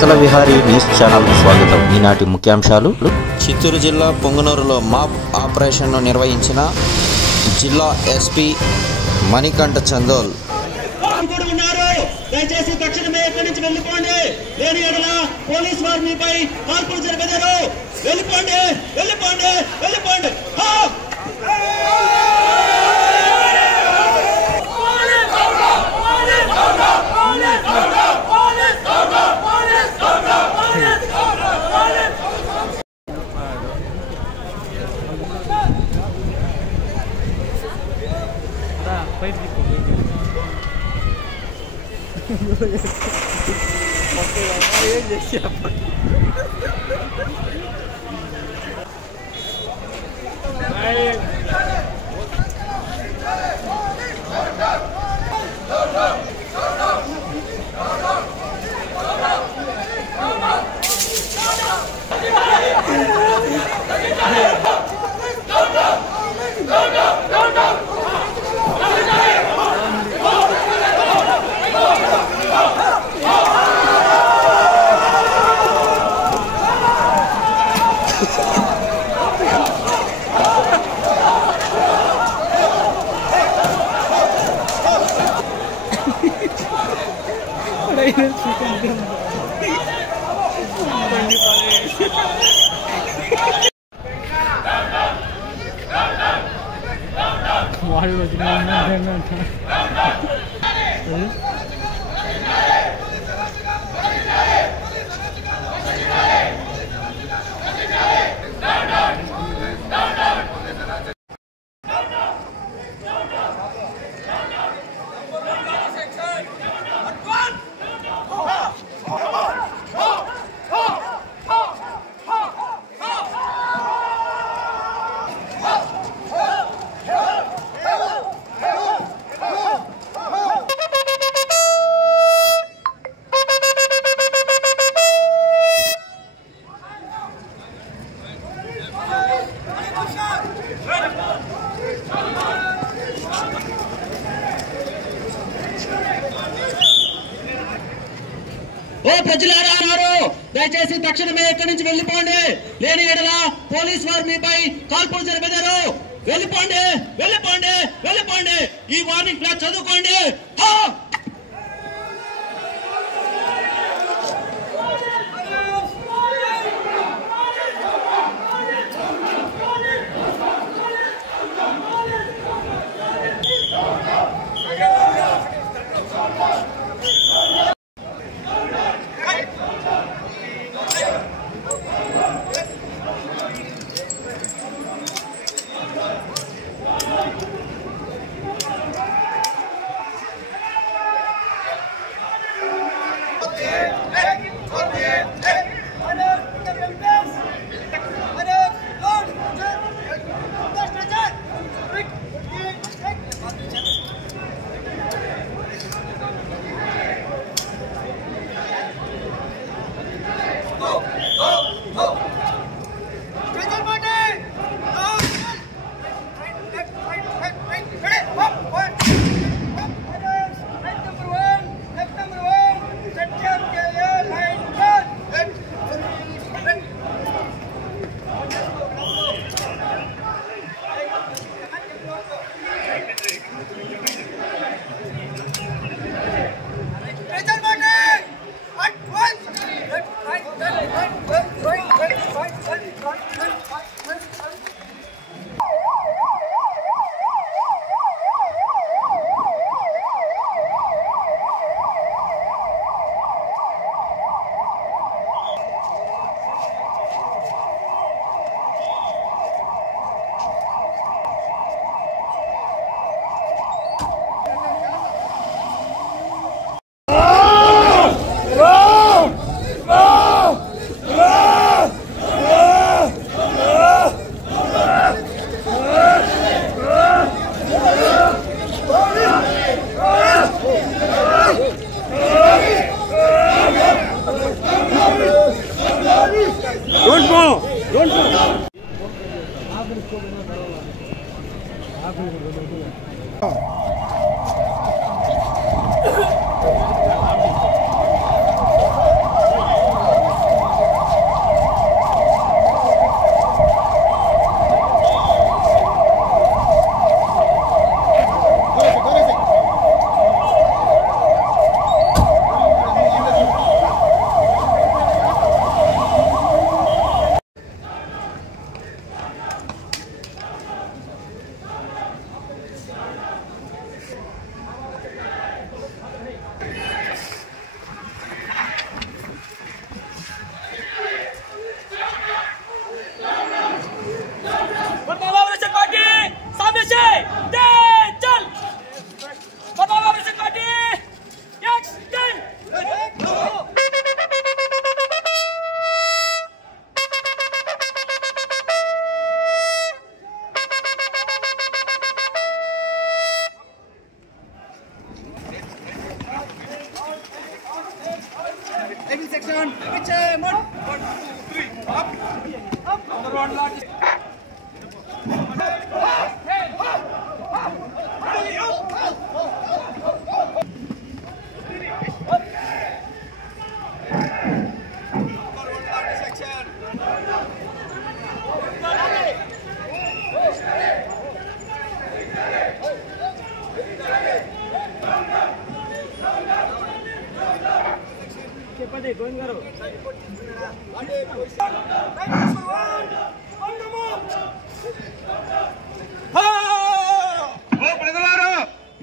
అచల Vihari news ఛానల్కు స్వాగతం. ఈనాటి ముఖ్యాంశాలు. చిత్తూరు జిల్లా పొంగనూరులో మాప్ ఆపరేషన్ను నిర్వహించిన జిల్లా ఎస్పీ మణికంఠ చందోల్. దయచేసి తక్షణమే ఇక్కడి నుంచి వెళ్ళిపోండి, లేని ఎడల పోలీస్ వారు మీపై కాల్పులు జరిపారు. వెళ్ళిపోండి, వెళ్ళిపోండి, వెళ్ళిపోండి. ఓ ప్రజలారా, దయచేసి తక్షణమే ఇక్కడి నుంచి వెళ్ళిపోండి, లేని ఎడల పోలీస్ వారు మీపై కాల్పులు జరిపారు. వెళ్ళిపోండి, వెళ్ళిపోండి, వెళ్ళిపోండి. ఈ వార్నింగ్ ఫ్లాగ్ చదువుకోండి.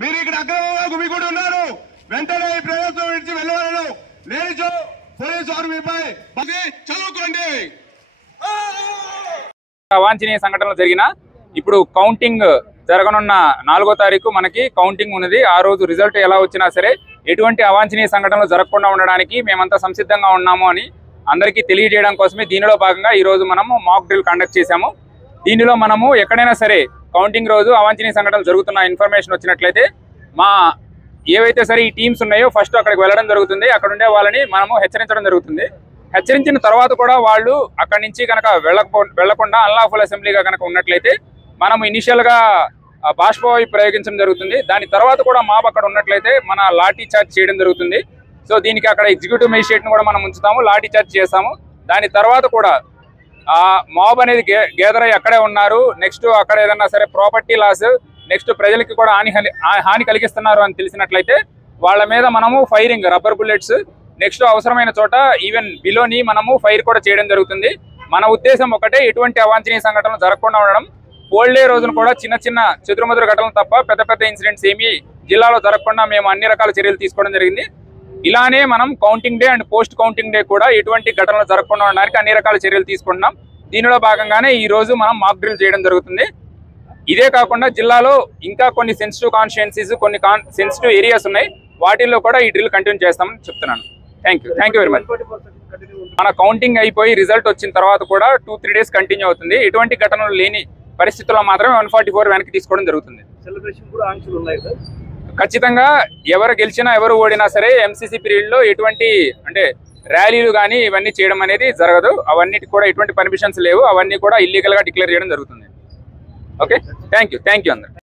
మీరు ఇక్కడ అక్రమంగా గుమిగూడి ఉన్నారు. వెంటనే ఈ ప్రదేశం విడిచి వెళ్ళవాలను. లేనిచో పోలీసు వారు మీపై చదువుకోండి. అవాంఛనీయ సంఘటనలు జరిగిన ఇప్పుడు కౌంటింగ్ జరగనున్న 4వ తారీఖు మనకి కౌంటింగ్ ఉన్నది. ఆ రోజు రిజల్ట్ ఎలా వచ్చినా సరే ఎటువంటి అవాంఛనీయ సంఘటనలు జరగకుండా ఉండడానికి మేమంతా సంసిద్ధంగా ఉన్నాము అని అందరికీ తెలియజేయడం కోసమే దీనిలో భాగంగా ఈ రోజు మనము మాక్ డ్రిల్ కండక్ట్ చేశాము. దీనిలో మనము ఎక్కడైనా సరే కౌంటింగ్ రోజు అవాంఛనీయ సంఘటనలు జరుగుతున్న ఇన్ఫర్మేషన్ వచ్చినట్లయితే మా ఏవైతే సరే ఈ టీమ్స్ ఉన్నాయో ఫస్ట్ అక్కడికి వెళ్ళడం జరుగుతుంది. అక్కడ ఉండే వాళ్ళని మనము హెచ్చరించడం జరుగుతుంది. హెచ్చరించిన తర్వాత కూడా వాళ్ళు అక్కడి నుంచి కనుక వెళ్లకుండా అన్లాఫుల్ అసెంబ్లీగా కనుక ఉన్నట్లయితే మనం ఇనిషియల్గా బాష్పవాయు ప్రయోగించడం జరుగుతుంది. దాని తర్వాత కూడా మాబ్ అక్కడ ఉన్నట్లయితే మన లాఠీ చార్జ్ చేయడం జరుగుతుంది. సో దీనికి అక్కడ ఎగ్జిక్యూటివ్ మేజిస్ట్రేట్ని కూడా మనం ఉంచుతాము, లాఠీ చార్జ్ చేస్తాము. దాని తర్వాత కూడా ఆ మాబ్ అనేది గేదర్ అయ్యి అక్కడే ఉన్నారు, నెక్స్ట్ అక్కడ ఏదన్నా సరే ప్రాపర్టీ లాస్, నెక్స్ట్ ప్రజలకి కూడా హాని కలిగిస్తున్నారు అని తెలిసినట్లయితే వాళ్ళ మీద మనము ఫైరింగ్ రబ్బర్ బుల్లెట్స్, నెక్స్ట్ అవసరమైన చోట ఈవెన్ బిలోని మనము ఫైర్ కూడా చేయడం జరుగుతుంది. మన ఉద్దేశం ఒకటే, ఎటువంటి అవాంఛనీయ సంఘటనలు జరగకుండా ఉండడం. పోల్డే రోజున కూడా చిన్న చిన్న చెదురుమదురు ఘటనలు తప్ప పెద్ద పెద్ద ఇన్సిడెంట్స్ ఏమీ జిల్లాలో జరగకుండా మేము అన్ని రకాల చర్యలు తీసుకోవడం జరిగింది. ఇలానే మనం counting day and post counting day కూడా ఎటువంటి ఘటనలు జరగకుండా ఉండడానికి అన్ని రకాల చర్యలు తీసుకుంటున్నాం. దీనిలో భాగంగానే ఈ రోజు మనం మాక్ డ్రిల్ చేయడం జరుగుతుంది. ఇదే కాకుండా జిల్లాలో ఇంకా కొన్ని సెన్సిటివ్ కాన్స్టిట్యుయెన్సీస్, కొన్ని సెన్సిటివ్ ఏరియాస్ ఉన్నాయి, వాటిల్లో కూడా ఈ డ్రిల్ కంటిన్యూ చేస్తామని చెప్తున్నాను. Thank you very much. మన కౌంటింగ్ అయిపోయి రిజల్ట్ వచ్చిన తర్వాత కూడా 2-3 డేస్ కంటిన్యూ అవుతుంది. ఎటువంటి ఘటనలు లేని పరిస్థితుల్లో మాత్రమే 144 వెనక్కి తీసుకోవడం జరుగుతుంది. ఖచ్చితంగా ఎవరు గెలిచినా ఎవరు ఓడినా సరే ఎంసీసీ పీరియడ్లో ఎటువంటి అంటే ర్యాలీలు కానీ ఇవన్నీ చేయడం అనేది జరగదు. అవన్నిటికి కూడా ఎటువంటి పర్మిషన్స్ లేవు, అవన్నీ కూడా ఇల్లీగల్గా డిక్లేర్ చేయడం జరుగుతుంది. ఓకే, థ్యాంక్ యూ అందరు.